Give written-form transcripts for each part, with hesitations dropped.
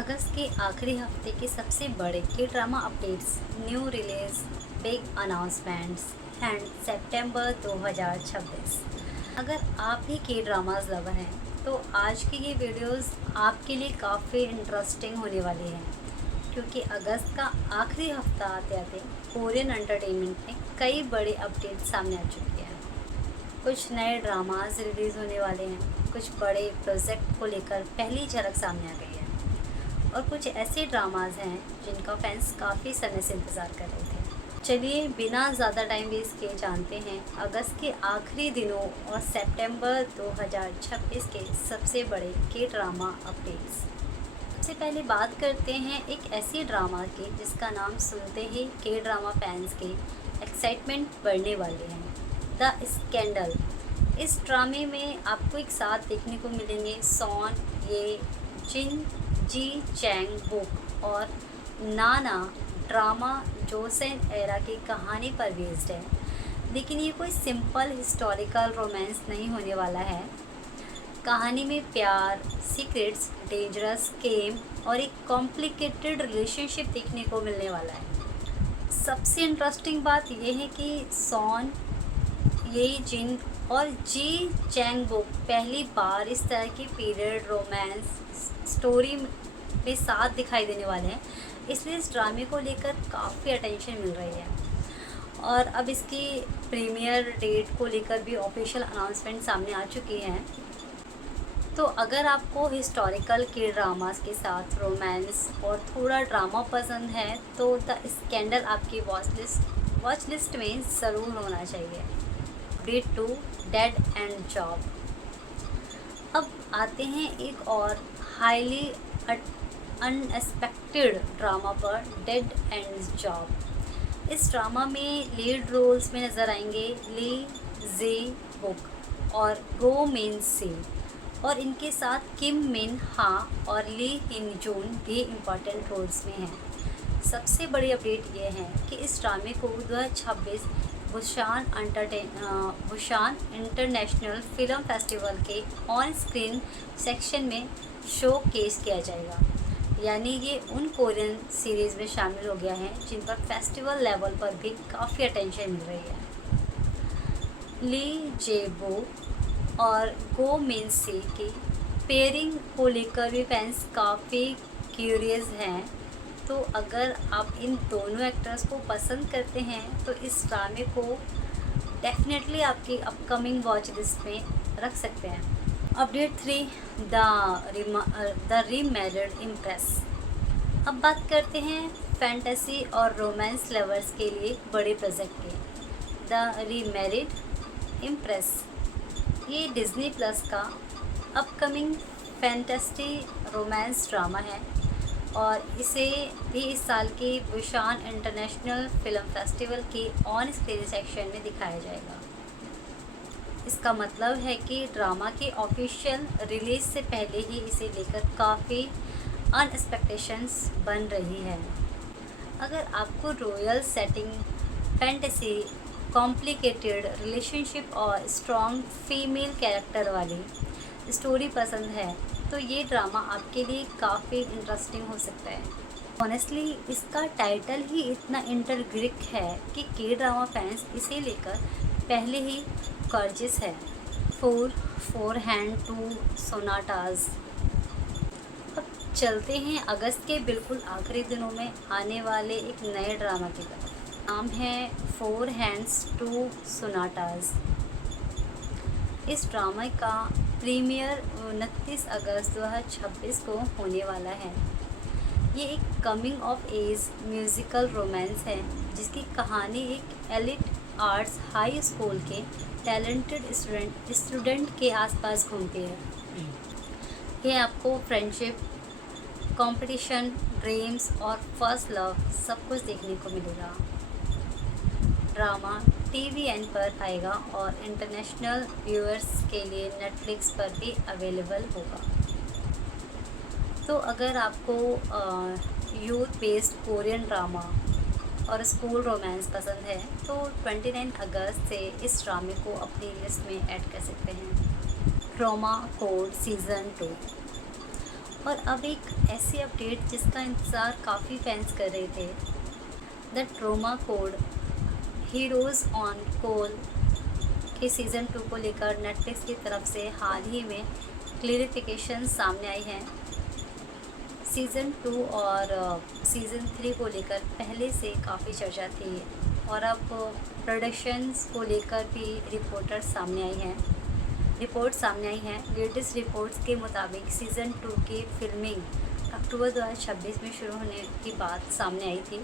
अगस्त के आखिरी हफ्ते के सबसे बड़े K drama updates, new release, big announcements and सितंबर 2026। अगर आप भी के ड्रामास लवर हैं तो आज की ये वीडियोस आपके लिए काफ़ी इंटरेस्टिंग होने वाली हैं, क्योंकि अगस्त का आखिरी हफ्ता आते आते कोरियन एंटरटेनमेंट में कई बड़े अपडेट्स सामने आ चुके हैं। कुछ नए ड्रामास रिलीज़ होने वाले हैं, कुछ बड़े प्रोजेक्ट को लेकर पहली झलक सामने आ गई है और कुछ ऐसे ड्रामाज हैं जिनका फैंस काफ़ी समय से इंतज़ार कर रहे थे। चलिए बिना ज़्यादा टाइम वेस्ट किए जानते हैं अगस्त के आखिरी दिनों और सितंबर 2026 के सबसे बड़े के ड्रामा अपडेट्स। सबसे पहले बात करते हैं एक ऐसी ड्रामा की जिसका नाम सुनते ही के ड्रामा फैंस के एक्साइटमेंट बढ़ने वाले हैं, द स्कैंडल। इस ड्रामे में आपको एक साथ देखने को मिलेंगे सॉन ये, जिन जी चैंग बुक और नाना। ड्रामा जोसेन एरा की कहानी पर बेस्ड है, लेकिन ये कोई सिंपल हिस्टोरिकल रोमांस नहीं होने वाला है। कहानी में प्यार, सीक्रेट्स, डेंजरस गेम और एक कॉम्प्लिकेटेड रिलेशनशिप देखने को मिलने वाला है। सबसे इंटरेस्टिंग बात यह है कि सॉन ये, जिन और जी चैंग बुक पहली बार इस तरह की पीरियड रोमांस स्टोरी में साथ दिखाई देने वाले हैं, इसलिए इस ड्रामे को लेकर काफ़ी अटेंशन मिल रही है। और अब इसकी प्रीमियर डेट को लेकर भी ऑफिशियल अनाउंसमेंट सामने आ चुकी हैं। तो अगर आपको हिस्टोरिकल के ड्रामास के साथ रोमांस और थोड़ा ड्रामा पसंद है तो द स्कैंडल आपकी वॉच लिस्ट में ज़रूर होना चाहिए। Date 2, Dead End Job. अब आते हैं एक और हाईली अनएक्सपेक्टेड ड्रामा पर, डेड एंड जॉब। इस ड्रामा में लीड रोल्स में नज़र आएंगे ली जे बुक और गो मिन सी, और इनके साथ किम मिन हा और ली हिन जून भी इम्पॉर्टेंट रोल्स में हैं। सबसे बड़ी अपडेट ये है कि इस ड्रामे को 2026 बुसान इंटरनेशनल फिल्म फेस्टिवल के ऑन स्क्रीन सेक्शन में शो केस किया जाएगा। यानी ये उन कोरियन सीरीज़ में शामिल हो गया है जिन पर फेस्टिवल लेवल पर भी काफ़ी अटेंशन मिल रही है। ली जेबो और गो मिन सी की पेयरिंग को लेकर भी फैंस काफ़ी क्यूरियस हैं। तो अगर आप इन दोनों एक्टर्स को पसंद करते हैं तो इस ड्रामे को डेफिनेटली आपकी अपकमिंग वॉच लिस्ट में रख सकते हैं। Update 3, the remarried impress. अब बात करते हैं फैंटेसी और रोमांस लवर्स के लिए बड़े प्रोजेक्ट के, द रीमैरिड इम्प्रेस। ये डिज्नी प्लस का अपकमिंग फैंटेसी रोमांस ड्रामा है और इसे भी इस साल की बुसान इंटरनेशनल फिल्म फेस्टिवल की ऑन स्क्रीन सेक्शन में दिखाया जाएगा। इसका मतलब है कि ड्रामा के ऑफिशियल रिलीज से पहले ही इसे लेकर काफ़ी अनएक्सपेक्टेशंस बन रही है। अगर आपको royal setting, fantasy, complicated relationship और स्ट्रॉन्ग फीमेल कैरेक्टर वाली स्टोरी पसंद है तो ये ड्रामा आपके लिए काफ़ी इंटरेस्टिंग हो सकता है। ऑनेस्टली इसका टाइटल ही इतना इंटरग्रिक है कि के ड्रामा फैंस इसे लेकर पहले ही कर्जिस है। 4 हैंड 2 सोनाटाज। अब चलते हैं अगस्त के बिल्कुल आखिरी दिनों में आने वाले एक नए ड्रामा की तरफ। नाम है 4 हैंड्स 2 सोनाटाज। इस ड्रामा का प्रीमियर 29 अगस्त 2026 को होने वाला है। ये एक coming of age musical romance है जिसकी कहानी एक एलिट आर्ट्स हाई स्कूल के टैलेंटेड स्टूडेंट के आसपास घूमती है। ये आपको फ्रेंडशिप, कंपटीशन, ड्रीम्स और फर्स्ट लव सब कुछ देखने को मिलेगा। ड्रामा TVN पर आएगा और इंटरनेशनल व्यूअर्स के लिए नेटफ्लिक्स पर भी अवेलेबल होगा। तो अगर आपको यूथ बेस्ड कोरियन ड्रामा और स्कूल रोमांस पसंद है तो 29 अगस्त से इस ड्रामे को अपनी लिस्ट में ऐड कर सकते हैं। Trauma code season 2। और अब एक ऐसी अपडेट जिसका इंतज़ार काफ़ी फैंस कर रहे थे। The trauma code heroes on call के सीज़न 2 को लेकर नेटफ्लिक्स की तरफ से हाल ही में क्लियरिफिकेशन सामने आई हैं। सीज़न 2 और सीज़न 3 को लेकर पहले से काफ़ी चर्चा थी और अब प्रोडक्शंस को लेकर भी रिपोर्ट सामने आई हैं। लेटेस्ट रिपोर्ट्स के मुताबिक सीज़न 2 की फिल्मिंग अक्टूबर 2026 में शुरू होने की बात सामने आई थी।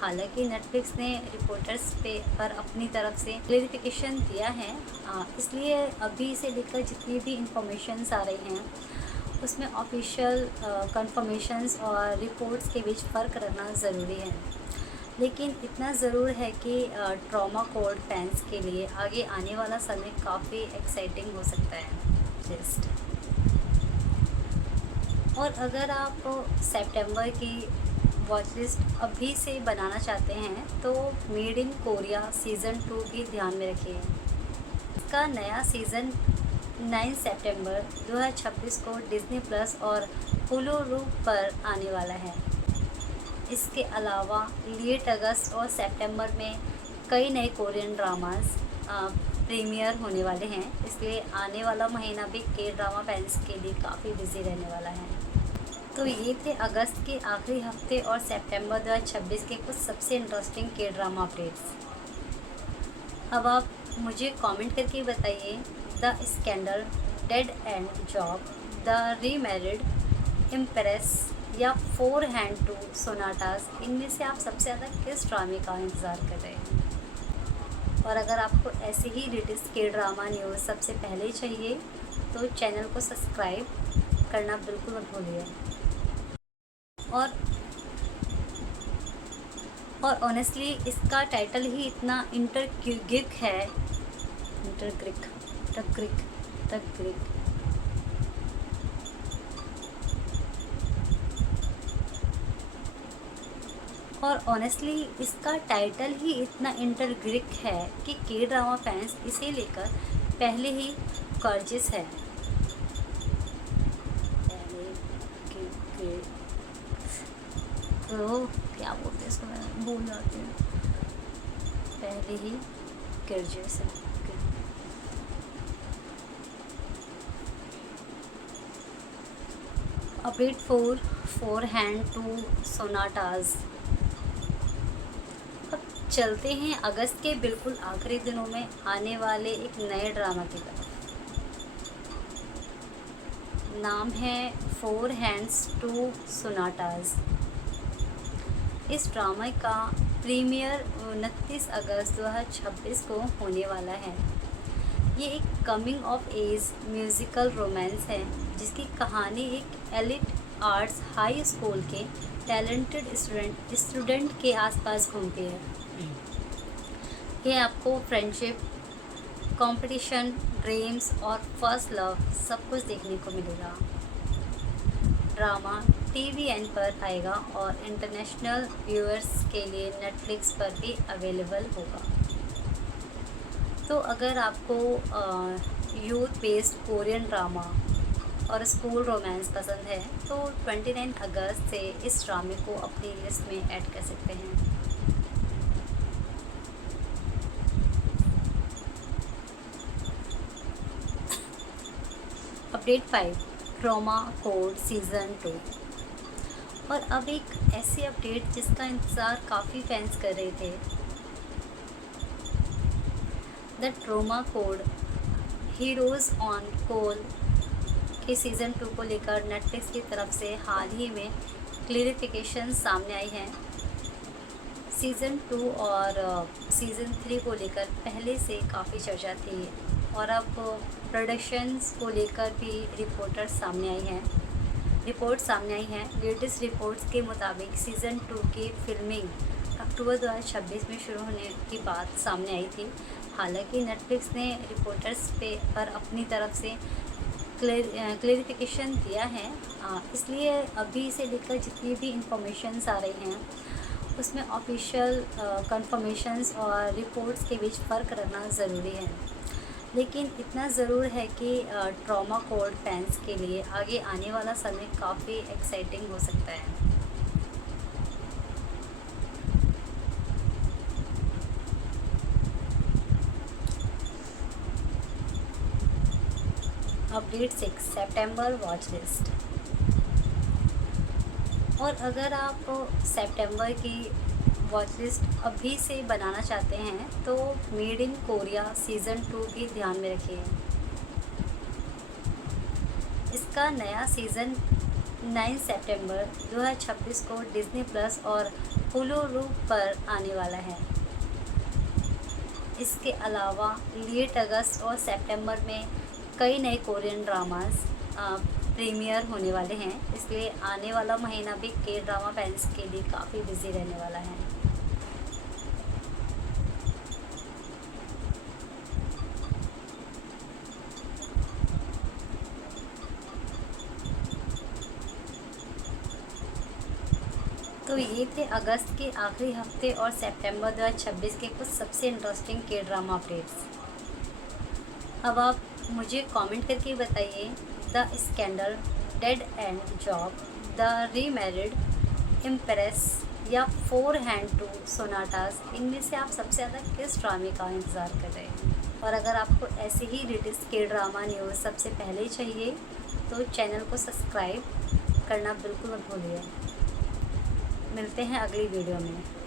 हालांकि नेटफ्लिक्स ने रिपोर्टर्स पर अपनी तरफ से क्लेरिफिकेशन दिया है, इसलिए अभी से लेकर जितनी भी इंफॉर्मेशंस आ रही हैं उसमें ऑफिशियल कंफर्मेशंस और रिपोर्ट्स के बीच फ़र्क रखना ज़रूरी है। लेकिन इतना ज़रूर है कि ट्रॉमा कोड फैंस के लिए आगे आने वाला समय काफ़ी एक्साइटिंग हो सकता है। और अगर आप सितंबर की वॉच लिस्ट अभी से बनाना चाहते हैं तो मेड इन कोरिया सीज़न 2 भी ध्यान में रखिए। इसका नया सीज़न 9 सितंबर 2026 को डिज्नी प्लस और हुलू पर आने वाला है। इसके अलावा लेट अगस्त और सितंबर में कई नए कोरियन ड्रामास प्रीमियर होने वाले हैं, इसलिए आने वाला महीना भी के ड्रामा फैंस के लिए काफ़ी बिजी रहने वाला है। तो ये थे अगस्त के आखिरी हफ्ते और सितंबर 2026 के कुछ सबसे इंटरेस्टिंग के ड्रामा अपडेट्स। अब आप मुझे कमेंट करके बताइए, the scandal, dead End job, the remarried, impress या 4 हैंड टू सोनाटास, इनमें से आप सबसे ज़्यादा किस ड्रामे का इंतज़ार कर रहे हैं। और अगर आपको ऐसे ही लेटेस्ट के ड्रामा न्यूज़ सबसे पहले चाहिए तो चैनल को सब्सक्राइब करना बिल्कुल मत भूलिए। और ऑनेस्टली इसका टाइटल ही इतना इंटरग्रिक है, कि के ड्रामा फैंस इसे लेकर पहले ही कॉर्जियस है। तो क्या बोलते हैं इसको, मैं भूल जाती हूँ, पहले ही कॉर्जियस है। Update 4 hand to sonatas. अब चलते हैं अगस्त के बिल्कुल आखिरी दिनों में आने वाले एक नए ड्रामा की तरफ। नाम है 4 हैंड्स टू सोनाटास। इस ड्रामा का प्रीमियर 29 अगस्त 2026 को होने वाला है। ये एक coming of age musical romance है जिसकी कहानी एक एलिट आर्ट्स हाई स्कूल के टैलेंटेड स्टूडेंट के आसपास घूमती है। ये आपको फ्रेंडशिप, कंपटीशन, ड्रीम्स और फर्स्ट लव सब कुछ देखने को मिलेगा। ड्रामा TVN पर आएगा और इंटरनेशनल व्यूअर्स के लिए नेटफ्लिक्स पर भी अवेलेबल होगा। तो अगर आपको यूथ बेस्ड कोरियन ड्रामा और स्कूल रोमांस पसंद है तो 29 अगस्त से इस ड्रामे को अपनी लिस्ट में ऐड कर सकते हैं। Update 5, trauma code season 2। और अब एक ऐसी अपडेट जिसका इंतज़ार काफ़ी फैंस कर रहे थे। The trauma code heroes on call के सीज़न 2 को लेकर नेटफ्लिक्स की तरफ से हाल ही में क्लियरिफिकेशन सामने आई हैं। सीज़न 2 और सीज़न 3 को लेकर पहले से काफ़ी चर्चा थी और अब प्रोडक्शंस को लेकर भी रिपोर्ट सामने आई हैं। लेटेस्ट रिपोर्ट्स के मुताबिक सीज़न 2 की फिल्मिंग अक्टूबर 2026 में शुरू होने की बात सामने आई थी। हालांकि नेटफ्लिक्स ने रिपोर्टर्स पर अपनी तरफ से क्लेरिफिकेशन दिया है, इसलिए अभी से लेकर जितनी भी इंफॉर्मेशंस आ रही हैं उसमें ऑफिशियल कंफर्मेशंस और रिपोर्ट्स के बीच फ़र्क रखना ज़रूरी है। लेकिन इतना ज़रूर है कि ट्रॉमा कोड फैंस के लिए आगे आने वाला समय काफ़ी एक्साइटिंग हो सकता है। अपडेट 6 सितंबर वॉच लिस्ट। और अगर आप सितंबर की वॉच लिस्ट अभी से बनाना चाहते हैं तो मेड इन कोरिया सीज़न 2 भी ध्यान में रखिए। इसका नया सीज़न 9 सितंबर 2026 को डिज्नी प्लस और हुलुलू पर आने वाला है। इसके अलावा लेट अगस्त और सितंबर में कई नए कोरियन ड्रामास प्रीमियर होने वाले हैं, इसलिए आने वाला महीना भी के ड्रामा फैंस के लिए काफ़ी बिजी रहने वाला है। तो ये थे अगस्त के आखिरी हफ्ते और सितंबर 2026 के कुछ सबसे इंटरेस्टिंग के ड्रामा अपडेट्स। अब आप मुझे कमेंट करके बताइए, the scandal, dead End job, the remarried, impress या फोर हैंड टू सोनाटास, इनमें से आप सबसे ज़्यादा किस ड्रामे का इंतज़ार कर रहे हैं। और अगर आपको ऐसे ही लेटेस्ट के ड्रामा न्यूज़ सबसे पहले चाहिए तो चैनल को सब्सक्राइब करना बिल्कुल मत भूलिए। मिलते हैं अगली वीडियो में।